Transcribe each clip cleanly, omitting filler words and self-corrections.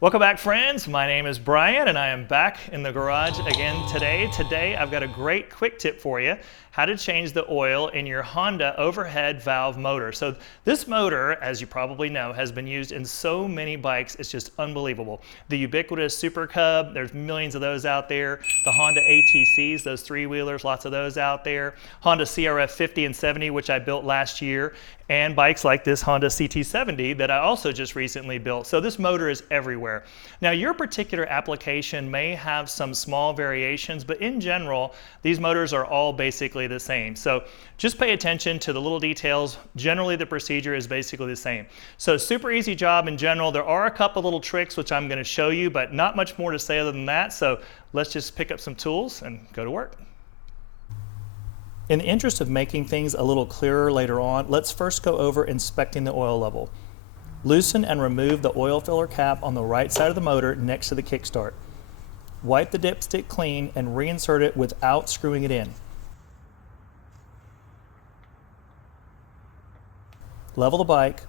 Welcome back, friends. My name is Brian and I am back in the garage again today. Today I've got a great quick tip for you, how to change the oil in your Honda overhead valve motor. So this motor, as you probably know, has been used in so many bikes, it's just unbelievable. The ubiquitous Super Cub, there's millions of those out there. The Honda ATCs, those three-wheelers, lots of those out there. Honda CRF50 and 70, which I built last year, and bikes like this Honda CT70 that I also just recently built. So this motor is everywhere. Now your particular application may have some small variations, but in general, these motors are all basically the same. So just pay attention to the little details. Generally the procedure is basically the same. So super easy job in general. There are a couple little tricks which I'm going to show you, but not much more to say other than that. So let's just pick up some tools and go to work. In the interest of making things a little clearer later on, let's first go over inspecting the oil level. Loosen and remove the oil filler cap on the right side of the motor next to the kickstart. Wipe the dipstick clean and reinsert it without screwing it in. Level the bike.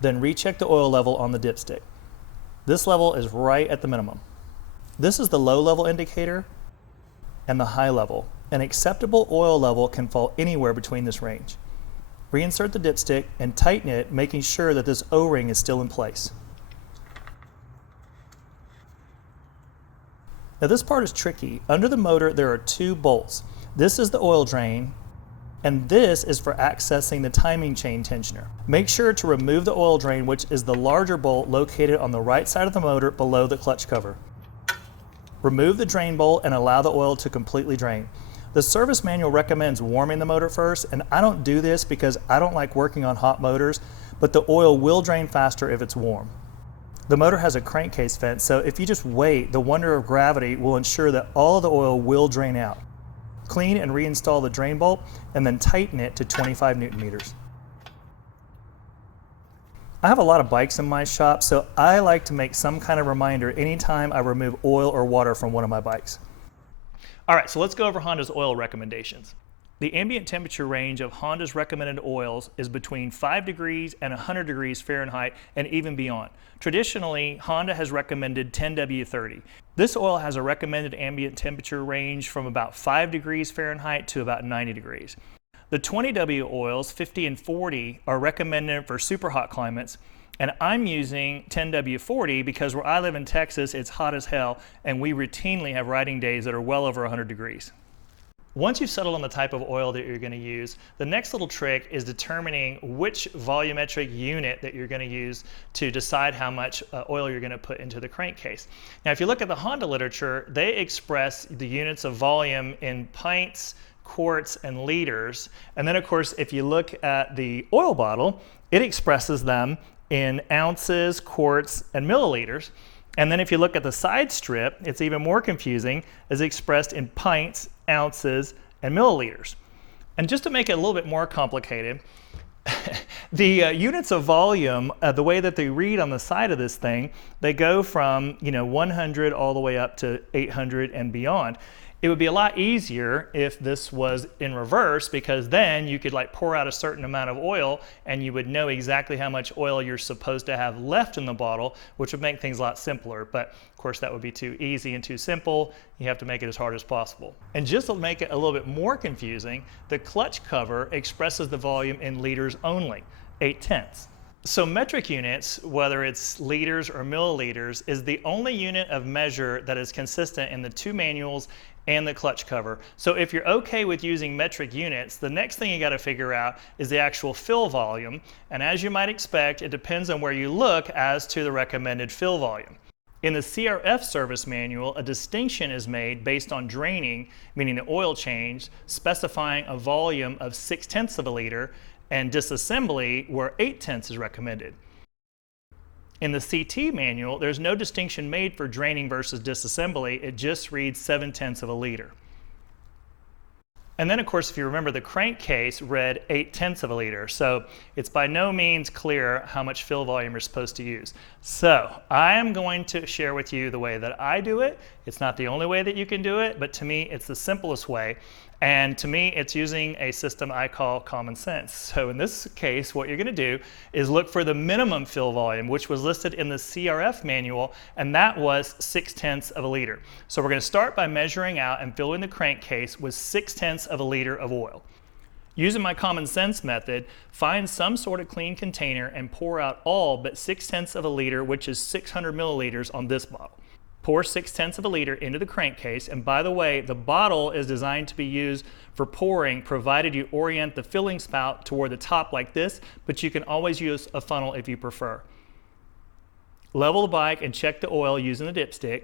Then recheck the oil level on the dipstick. This level is right at the minimum. This is the low level indicator and the high level. An acceptable oil level can fall anywhere between this range. Reinsert the dipstick and tighten it, making sure that this O-ring is still in place. Now this part is tricky. Under the motor there are two bolts. This is the oil drain and this is for accessing the timing chain tensioner. Make sure to remove the oil drain, which is the larger bolt located on the right side of the motor below the clutch cover. Remove the drain bolt and allow the oil to completely drain. The service manual recommends warming the motor first, and I don't do this because I don't like working on hot motors, but the oil will drain faster if it's warm. The motor has a crankcase vent, so if you just wait, the wonder of gravity will ensure that all of the oil will drain out. Clean and reinstall the drain bolt and then tighten it to 25 Newton meters. I have a lot of bikes in my shop, so I like to make some kind of reminder anytime I remove oil or water from one of my bikes. All right, so let's go over Honda's oil recommendations. The ambient temperature range of Honda's recommended oils is between 5 degrees and 100 degrees Fahrenheit and even beyond. Traditionally, Honda has recommended 10W30. This oil has a recommended ambient temperature range from about 5 degrees Fahrenheit to about 90 degrees. The 20W oils, 50 and 40, are recommended for super hot climates, and I'm using 10W40 because where I live in Texas, it's hot as hell, and we routinely have riding days that are well over 100 degrees. Once you've settled on the type of oil that you're going to use, the next little trick is determining which volumetric unit that you're going to use to decide how much oil you're going to put into the crankcase. Now, if you look at the Honda literature, they express the units of volume in pints, quarts, and liters. And then, of course, if you look at the oil bottle, it expresses them in ounces, quarts, and milliliters. And then if you look at the side strip, it's even more confusing, as expressed in pints, ounces, and milliliters. And just to make it a little bit more complicated, the units of volume, the way that they read on the side of this thing, they go from 100 all the way up to 800 and beyond. It would be a lot easier if this was in reverse, because then you could pour out a certain amount of oil and you would know exactly how much oil you're supposed to have left in the bottle, which would make things a lot simpler. But of course that would be too easy and too simple. You have to make it as hard as possible. And just to make it a little bit more confusing, the clutch cover expresses the volume in liters only, 8/10. So metric units, whether it's liters or milliliters, is the only unit of measure that is consistent in the two manuals and the clutch cover. So if you're okay with using metric units, the next thing you got to figure out is the actual fill volume. And as you might expect, it depends on where you look as to the recommended fill volume. In the CRF service manual, a distinction is made based on draining, meaning the oil change, specifying a volume of 6/10 of a liter, and disassembly where 8/10 is recommended. In the CT manual, there's no distinction made for draining versus disassembly. It just reads 7/10 of a liter. And then, of course, if you remember, the crankcase read 8/10 of a liter. So it's by no means clear how much fill volume you're supposed to use. So I am going to share with you the way that I do it. It's not the only way that you can do it, but to me, it's the simplest way. And to me, it's using a system I call common sense. So in this case, what you're going to do is look for the minimum fill volume, which was listed in the CRF manual, and that was 0.6 of a liter. So we're going to start by measuring out and filling the crankcase with 0.6 of a liter of oil. Using my common sense method, find some sort of clean container and pour out all but 0.6 of a liter, which is 600 milliliters on this bottle. Pour 0.6 of a liter into the crankcase, and by the way, the bottle is designed to be used for pouring provided you orient the filling spout toward the top like this, but you can always use a funnel if you prefer. Level the bike and check the oil using the dipstick,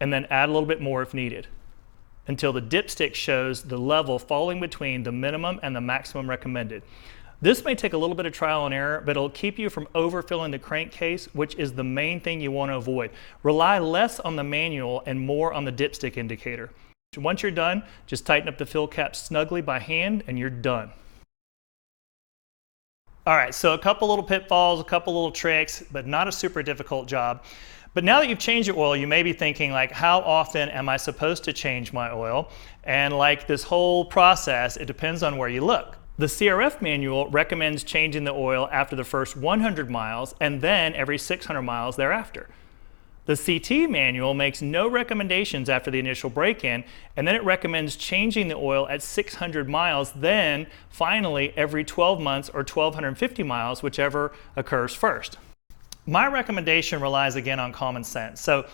and then add a little bit more if needed, until the dipstick shows the level falling between the minimum and the maximum recommended. This may take a little bit of trial and error, but it'll keep you from overfilling the crankcase, which is the main thing you want to avoid. Rely less on the manual and more on the dipstick indicator. Once you're done, just tighten up the fill cap snugly by hand and you're done. All right, so a couple little pitfalls, a couple little tricks, but not a super difficult job. But now that you've changed your oil, you may be thinking like, how often am I supposed to change my oil? And like this whole process, it depends on where you look. The CRF manual recommends changing the oil after the first 100 miles and then every 600 miles thereafter. The CT manual makes no recommendations after the initial break-in, and then it recommends changing the oil at 600 miles, then finally every 12 months or 1,250 miles, whichever occurs first. My recommendation relies again on common sense. So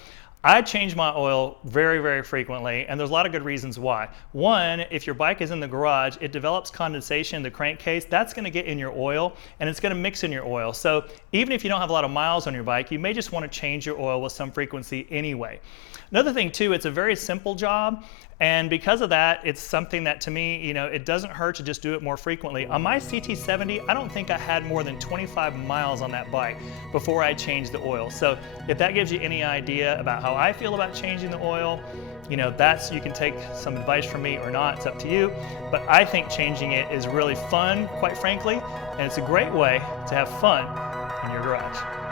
I change my oil very, very frequently, and there's a lot of good reasons why. One, if your bike is in the garage, it develops condensation in the crankcase. That's going to get in your oil, and it's going to mix in your oil. So even if you don't have a lot of miles on your bike, you may just want to change your oil with some frequency anyway. Another thing too, it's a very simple job, and because of that, it's something that to me, it doesn't hurt to just do it more frequently. On my CT70, I don't think I had more than 25 miles on that bike before I changed the oil. So if that gives you any idea about how I feel about changing the oil, you can take some advice from me or not, it's up to you. But I think changing it is really fun, quite frankly, and it's a great way to have fun in your garage.